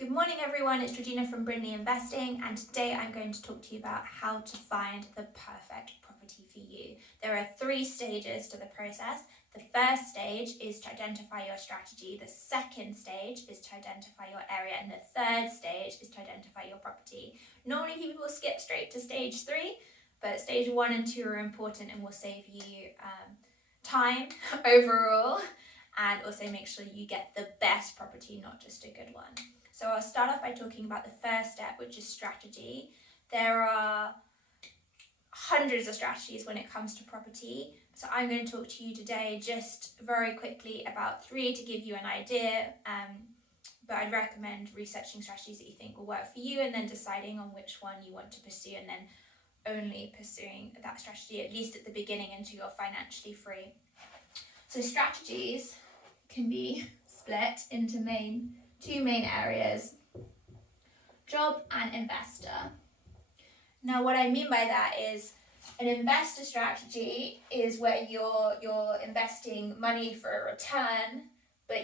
Good morning everyone, it's Georgina from Brindley Investing, and today I'm going to talk to you about how to find the perfect property for you. There are 3 stages to the process. The first stage is to identify your strategy, the second stage is to identify your area, and the third stage is to identify your property. Normally people will skip straight to stage 3, but stage 1 and 2 are important and will save you time overall, and also make sure you get the best property, not just a good one. So I'll start off by talking about the first step, which is strategy. There are hundreds of strategies when it comes to property. So I'm going to talk to you today just very quickly about 3 to give you an idea. But I'd recommend researching strategies that you think will work for you and then deciding on which one you want to pursue, and then only pursuing that strategy, at least at the beginning, until you're financially free. So strategies can be split into 2 main areas: job and investor. Now what I mean by that is an investor strategy is where you're investing money for a return, but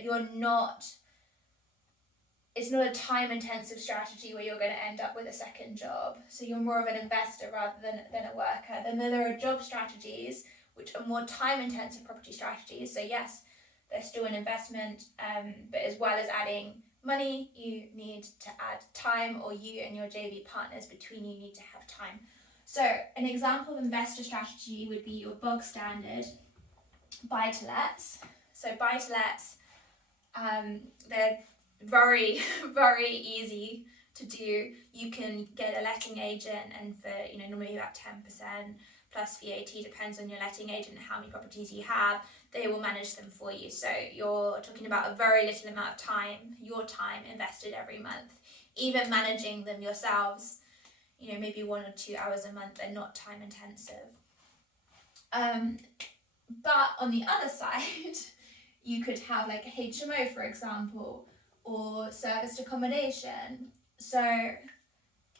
it's not a time intensive strategy where you're going to end up with a second job. So you're more of an investor rather than a worker. Then there are job strategies, which are more time intensive property strategies. So yes, they're still an investment, but as well as adding money, you need to add time, or you and your JV partners between you need to have time. So an example of investor strategy would be your bog standard buy-to-lets. So buy-to-lets, they're very, very easy to do. You can get a letting agent, and for normally about 10% plus VAT, depends on your letting agent and how many properties you have, they will manage them for you. So you're talking about a very little amount of time, your time invested every month. Even managing them yourselves, maybe 1 or 2 hours a month, they're not time intensive. But on the other side, you could have like a HMO, for example, or serviced accommodation. So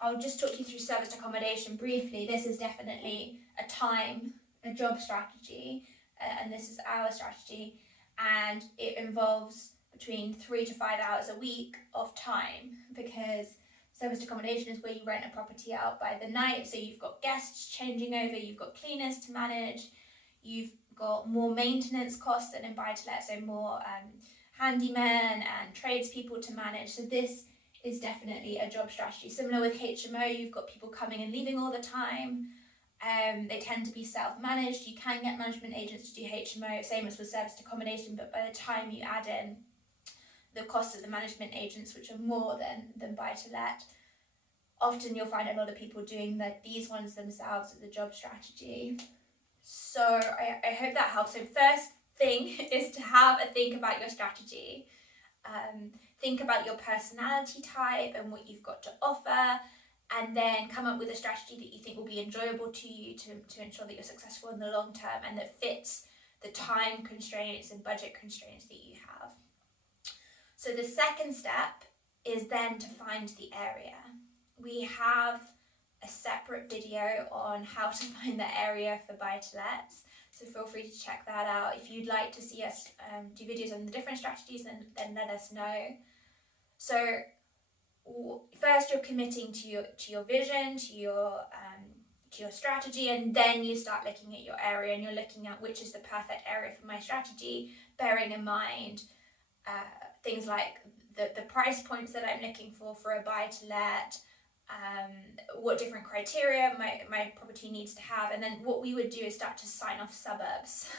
I'll just talk you through serviced accommodation briefly. This is definitely a job strategy, and this is our strategy, and it involves between 3 to 5 hours a week of time, because serviced accommodation is where you rent a property out by the night, so you've got guests changing over, you've got cleaners to manage, you've got more maintenance costs than in buy-to-let, so more handymen and tradespeople to manage. So this is definitely a job strategy. Similar with HMO, you've got people coming and leaving all the time. They tend to be self-managed. You can get management agents to do HMO, same as with serviced accommodation, but by the time you add in the cost of the management agents, which are more than buy-to-let, often you'll find a lot of people doing these ones themselves as a job strategy. So I hope that helps. So first thing is to have a think about your strategy. Think about your personality type and what you've got to offer, and then come up with a strategy that you think will be enjoyable to you to ensure that you're successful in the long term and that fits the time constraints and budget constraints that you have. So the second step is then to find the area. We have a separate video on how to find the area for buy-to-lets, so feel free to check that out. If you'd like to see us do videos on the different strategies, then let us know. So first you're committing to your vision, to your strategy, and then you start looking at your area, and you're looking at which is the perfect area for my strategy, bearing in mind things like the price points that I'm looking for a buy-to-let, what different criteria my property needs to have, and then what we would do is start to sign off suburbs.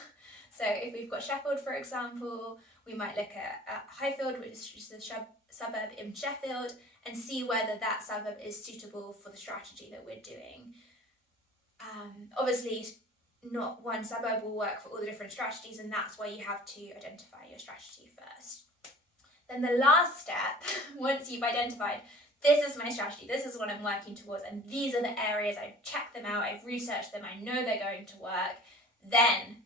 So if we've got Sheffield, for example, we might look at Highfield, which is the suburb in Sheffield, and see whether that suburb is suitable for the strategy that we're doing. Obviously, not one suburb will work for all the different strategies, and that's why you have to identify your strategy first. Then the last step, once you've identified, this is my strategy, this is what I'm working towards, and these are the areas, I've checked them out, I've researched them, I know they're going to work, then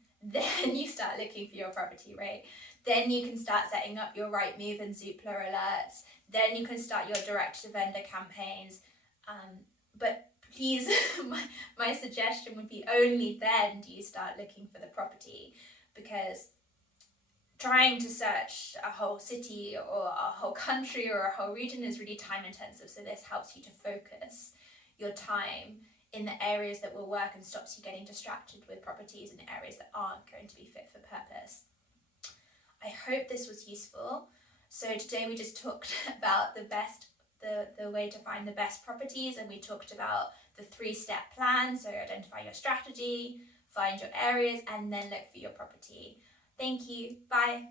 you start looking for your property, right? Then you can start setting up your Rightmove and Zoopla alerts, then you can start your direct to vendor campaigns, but please, my suggestion would be only then do you start looking for the property, because trying to search a whole city or a whole country or a whole region is really time intensive. So this helps you to focus your time in the areas that will work and stops you getting distracted with properties in areas that aren't going to be fit for purpose. I hope this was useful. So today we just talked about the way to find the best properties, and we talked about the 3-step plan. So identify your strategy, find your areas, and then look for your property. Thank you. Bye.